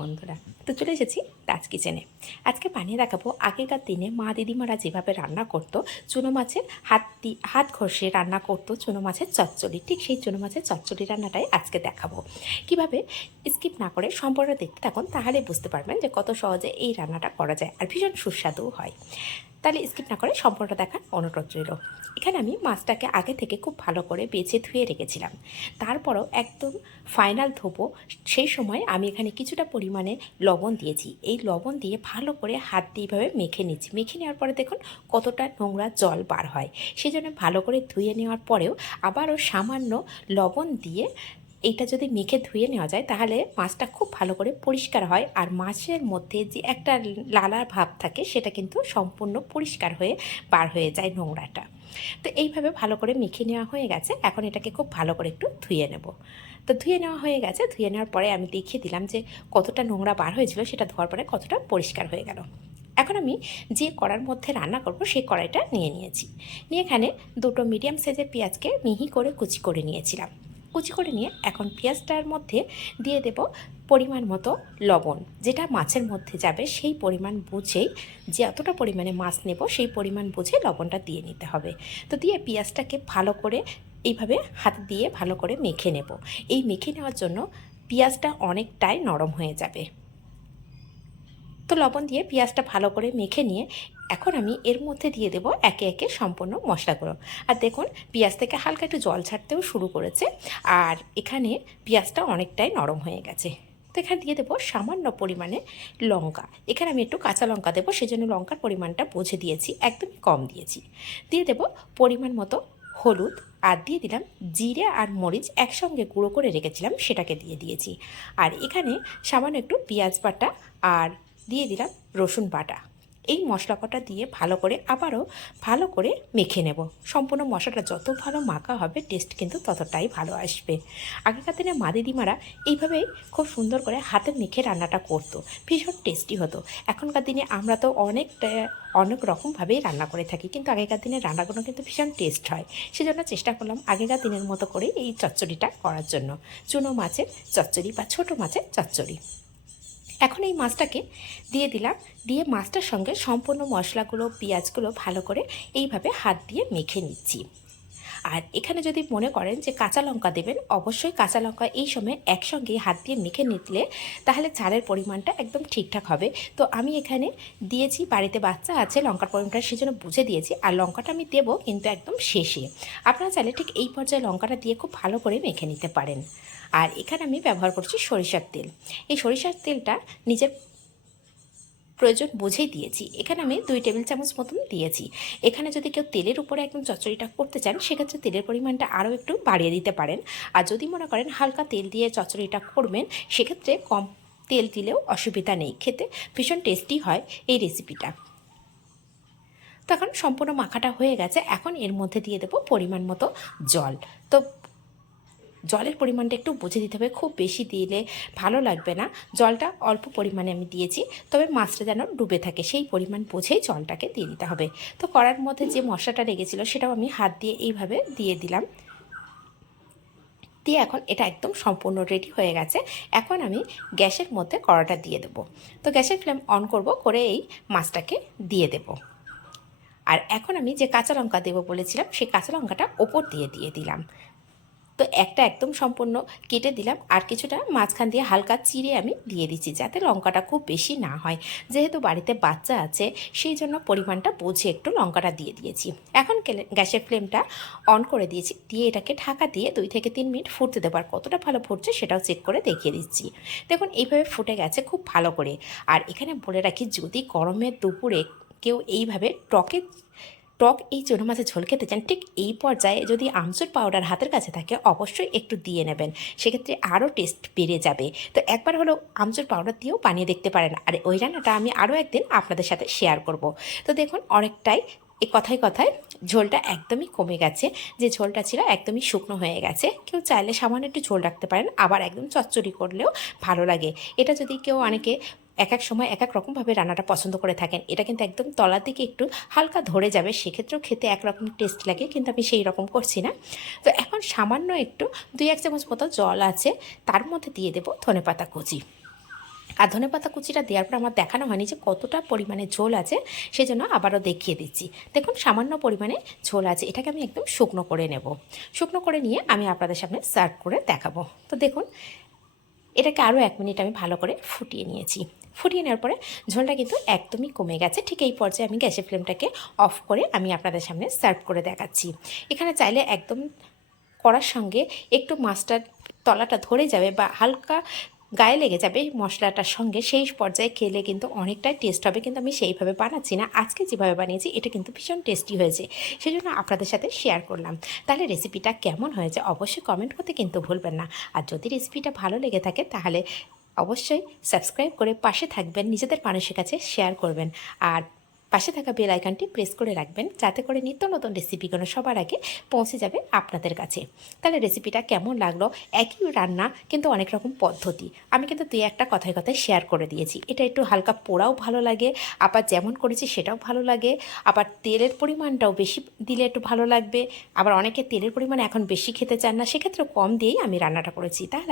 বন্ধুরা। তো চলে এসেছি তাজ কিচেনে আজকে বানিয়ে দেখাবো আগেকার দিনে মা দিদিমারা যেভাবে রান্না করতো, চুনো মাছের হাত দি হাত ঘষে রান্না করতো চুনো মাছের চচ্চড়ি। ঠিক সেই চুনো মাছের চচ্চড়ি রান্নাটাই আজকে দেখাবো। কীভাবে স্কিপ না করে সম্পূর্ণ দেখতে থাকুন, তাহলে বুঝতে পারবেন যে কত সহজে এই রান্নাটা করা যায়, আর ভীষণ সুস্বাদুও হয়। তাহলে স্কিপ না করে সম্পূর্ণ দেখার অনুরোধ রইল। এখানে আমি মাছটাকে আগে থেকে খুব ভালো করে বেছে ধুয়ে রেখেছিলাম। তারপরও একদম ফাইনাল ধোবো, সেই সময় আমি এখানে কিছুটা পরিমাণে লবণ দিয়েছি। এই লবণ দিয়ে ভালো করে হাত দিয়ে এইভাবে মেখে নিচ্ছি। মেখে নেওয়ার পরে দেখুন কতটা নোংরা জল বার হয়। সেই জন্য ভালো করে ধুয়ে নেওয়ার পরেও আবারও সামান্য লবণ দিয়ে এইটা যদি মেখে ধুয়ে নেওয়া যায়, তাহলে মাছটা খুব ভালো করে পরিষ্কার হয়। আর মাছের মধ্যে যে একটা লালার ভাব থাকে, সেটা কিন্তু সম্পূর্ণ পরিষ্কার হয়ে বার হয়ে যায় নোংরাটা। তো এইভাবে ভালো করে মেখে নেওয়া হয়ে গেছে। এখন এটাকে খুব ভালো করে একটু ধুয়ে নেব। তো ধুয়ে নেওয়া হয়ে গেছে। ধুয়ে নেওয়ার পরে আমি দেখিয়ে দিলাম যে কতটা নোংরা বার হয়েছিল, সেটা ধোয়ার পরে কতটা পরিষ্কার হয়ে গেল। এখন আমি যে কড়ার মধ্যে রান্না করব, সেই কড়াইটা নিয়ে নিয়েছি। নিয়ে এখানে দুটো মিডিয়াম সাইজের পেঁয়াজকে মিহি করে কুচি করে নিয়েছিলাম। কুচি করে নিয়ে এখন পেঁয়াজটার মধ্যে দিয়ে দেব পরিমাণ মতো লবণ। যেটা মাছের মধ্যে যাবে, সেই পরিমাণ বুঝেই যে এতটা পরিমাণে মাছ নেব, সেই পরিমাণ বুঝে লবণটা দিয়ে নিতে হবে। তো দিয়ে পেঁয়াজটাকে ভালো করে এইভাবে হাত দিয়ে ভালো করে মেখে নেব। এই মেখে নেওয়ার জন্য পেঁয়াজটা অনেকটাই নরম হয়ে যাবে। তো লবণ দিয়ে পেঁয়াজটা ভালো করে মেখে নিয়ে এখন আমি এর মধ্যে দিয়ে দেব একে একে সম্পূর্ণ মশলাগুলো। আর দেখুন, পেঁয়াজ থেকে হালকা একটু জল ছাড়তেও শুরু করেছে। আর এখানে পেঁয়াজটা অনেকটাই নরম হয়ে গেছে। তো এখানে দিয়ে দেবো সামান্য পরিমাণে লঙ্কা। এখানে আমি একটু কাঁচা লঙ্কা দেবো সেই জন্য লঙ্কার পরিমাণটা বুঝে দিয়েছি, একদমই কম দিয়েছি। দিয়ে দেবো পরিমাণ মতো হলুদ, আর দিয়ে দিলাম জিরে আর মরিচ একসঙ্গে গুঁড়ো করে রেখেছিলাম, সেটাকে দিয়ে দিয়েছি। আর এখানে সামান্য একটু পেঁয়াজ বাটা, আর দিয়ে দিলাম রসুন বাটা। এই মশলা কটা দিয়ে ভালো করে আবারও ভালো করে মেখে নেব। সম্পূর্ণ মশলাটা যত ভালো মাখা হবে টেস্ট কিন্তু ততটাই ভালো আসবে। আগেকার দিনে মা দিদিমারা এইভাবেই খুব সুন্দর করে হাতে মেখে রান্নাটা করতো, ভীষণ টেস্টি হতো। এখনকার দিনে আমরা তো অনেকটা, অনেক রকমভাবেই রান্না করে থাকি, কিন্তু আগেকার দিনের রান্নাগুলো কিন্তু ভীষণ টেস্ট হয়। সেজন্য চেষ্টা করলাম আগেকার দিনের মতো করে এই চচ্চড়িটা করার জন্য। চুনো মাছের চচ্চড়ি বা ছোটো মাছের চচ্চড়ি। এখন এই মাছটাকে দিয়ে দিলাম। দিয়ে মাছটার সঙ্গে সম্পূর্ণ মশলাগুলো, পেঁয়াজগুলো ভালো করে এইভাবে হাত দিয়ে মেখে নিচ্ছি। আর এখানে যদি মনে করেন যে কাঁচা লঙ্কা দেবেন, অবশ্যই কাঁচা লঙ্কা এই সময় একসঙ্গে হাত দিয়ে মেখে নিতলে তাহলে চালের পরিমাণটা একদম ঠিকঠাক হবে। তো আমি এখানে দিয়েছি, বাড়িতে বাচ্চা আছে, লঙ্কার পরিমাণটা সেই জন্য বুঝে দিয়েছি আর লঙ্কাটা আমি দেবো কিন্তু একদম শেষে। আপনারা চাইলে ঠিক এই পর্যায়ে লঙ্কাটা দিয়ে খুব ভালো করে মেখে নিতে পারেন। আর এখানে আমি ব্যবহার করছি সরিষার তেল। এই সরিষার তেলটা নিজের প্রয়োজন বুঝেই দিয়েছি। এখানে আমি দুই টেবিল চামচ মতন দিয়েছি। এখানে যদি কেউ তেলের উপরে একদম চচ্চড়িটা করতে চান, সেক্ষেত্রে তেলের পরিমাণটা আরও একটু বাড়িয়ে দিতে পারেন। আর যদি মনে করেন হালকা তেল দিয়ে চচ্চড়িটা করবেন, সেক্ষেত্রে কম তেল দিলেও অসুবিধা নেই। খেতে ভীষণ টেস্টি হয় এই রেসিপিটা। তো এখন সম্পূর্ণ মাখাটা হয়ে গেছে। এখন এর মধ্যে দিয়ে দেবো পরিমাণ মতো জল। তো জলের পরিমাণটা একটু বুঝে দিতে হবে, খুব বেশি দিলে ভালো লাগবে না। জলটা অল্প পরিমাণে আমি দিয়েছি, তবে মাছটা যেন ডুবে থাকে, সেই পরিমাণ বুঝেই জলটাকে দিয়ে দিতে হবে। তো কড়ার মধ্যে যে মশলাটা লেগেছিল, সেটাও আমি হাত দিয়ে এইভাবে দিয়ে দিলাম। দিয়ে এখন এটা একদম সম্পূর্ণ রেডি হয়ে গেছে। এখন আমি গ্যাসের মধ্যে কড়াটা দিয়ে দেবো। তো গ্যাসের ফ্লেম অন করব, করে এই মাছটাকে দিয়ে দেব। আর এখন আমি যে কাঁচা লঙ্কা দেবো বলেছিলাম, সেই কাঁচা লঙ্কাটা ওপর দিয়ে দিয়ে দিলাম। তো একটা একদম সম্পূর্ণ কেটে দিলাম। আর কিছুটা মাঝখান দিয়ে হালকা চিড়ে আমি দিয়ে দিচ্ছি যাতে লঙ্কাটা খুব বেশি না হয়। যেহেতু বাড়িতে বাচ্চা আছে, সেই জন্য পরিমাণটা বুঝে একটু লঙ্কাটা দিয়ে দিয়েছি। এখন গ্যাসের ফ্লেমটা অন করে দিয়েছি। দিয়ে এটাকে ঢাকা দিয়ে দুই থেকে তিন মিনিট ফুটতে দেবো। আর কতটা ভালো ফুটছে সেটাও চেক করে দেখিয়ে দিচ্ছি। দেখুন, এইভাবে ফুটে গেছে খুব ভালো করে। আর এখানে বলে রাখি, যদি গরমের দুপুরে কেউ এইভাবে টকে টক এই চুনো মাছের ঝোল খেতে চান, ঠিক এই পর্যায়ে যদি আমচুর পাউডার হাতের কাছে থাকে, অবশ্যই একটু দিয়ে নেবেন। সেক্ষেত্রে আরও টেস্ট বেড়ে যাবে। তো একবার হলো আমচুর পাউডার দিয়েও বানিয়ে দেখতে পারেন। আর ওই রান্নাটা আমি আরও একদিন আপনাদের সাথে শেয়ার করব। তো দেখুন, অনেকটাই এই কথায় কথায় ঝোলটা একদমই কমে গেছে। যে ঝোলটা ছিল একদমই শুকনো হয়ে গেছে। কেউ চাইলে সামান্য একটু ঝোল রাখতে পারেন, আবার একদম চচ্চড়ি করলেও ভালো লাগে। এটা যদি কেউ অনেকে এক এক সময় এক এক রকমভাবে রান্নাটা পছন্দ করে থাকেন। এটা কিন্তু একদম তলার দিকে একটু হালকা ধরে যাবে। সেক্ষেত্রেও খেতে একরকম টেস্ট লাগে, কিন্তু আমি সেই রকম করছি না। তো এখন সামান্য একটু দুই এক চামচ মতো জল আছে, তার মধ্যে দিয়ে দেবো ধনেপাতা কুচি। আর ধনে পাতা কুচিটা দেওয়ার পর আমার দেখানো হয়নি যে কতটা পরিমাণে ঝোল আছে সেই জন্য আবারও দেখিয়ে দিচ্ছি। দেখুন, সামান্য পরিমাণে ঝোল আছে। এটাকে আমি একদম শুকনো করে নেব। শুকনো করে নিয়ে আমি আপনাদের সামনে সার্ভ করে দেখাবো। তো দেখুন এটাকে আরও এক মিনিট আমি ভালো করে ফুটিয়ে নিয়েছি। ফুটিয়ে নেওয়ার পরে ঝোলটা কিন্তু একদমই কমে গেছে। ঠিক এই পর্যায়ে আমি গ্যাসের ফ্লেমটাকে অফ করে আমি আপনাদের সামনে সার্ভ করে দেখাচ্ছি। এখানে চাইলে একদম করার সঙ্গে একটু মাছটার তলাটা ধরে যাবে বা হালকা গায়ে লেগে যাবে মশলাটার সঙ্গে, সেই পর্যায়ে খেলে কিন্তু অনেকটাই টেস্ট হবে, কিন্তু আমি সেইভাবে বানাচ্ছি না। আজকে যেভাবে বানিয়েছি, এটা কিন্তু ভীষণ টেস্টি হয়েছে। সেই জন্য আপনাদের সাথে শেয়ার করলাম। তাহলে রেসিপিটা কেমন হয়েছে অবশ্যই কমেন্ট করতে কিন্তু ভুলবেন না। আর যদি রেসিপিটা ভালো লেগে থাকে, তাহলে অবশ্যই সাবস্ক্রাইব করে পাশে থাকবেন, নিজেদের মানুষের কাছে শেয়ার করবেন। আর পাশে থাকা বেল আইকনটি প্রেস করে রাখবেন, যাতে করে নিত্য নতুন রেসিপিগুলো সবার আগে পৌঁছে যাবে আপনাদের কাছে। তাহলে রেসিপিটা কেমন লাগল? একই রান্না, কিন্তু অনেক রকম পদ্ধতি। আমি কিন্তু দুই একটা কথায় কথায় শেয়ার করে দিয়েছি। এটা একটু হালকা পোড়াও ভালো লাগে, আবার যেমন করেছি সেটাও ভালো লাগে, আবার তেলের পরিমাণটাও বেশি দিলে একটু ভালো লাগবে, আবার অনেকে তেলের পরিমাণ এখন বেশি খেতে চান না, সেক্ষেত্রে কম দিয়েই আমি রান্নাটা করেছি। তাহলে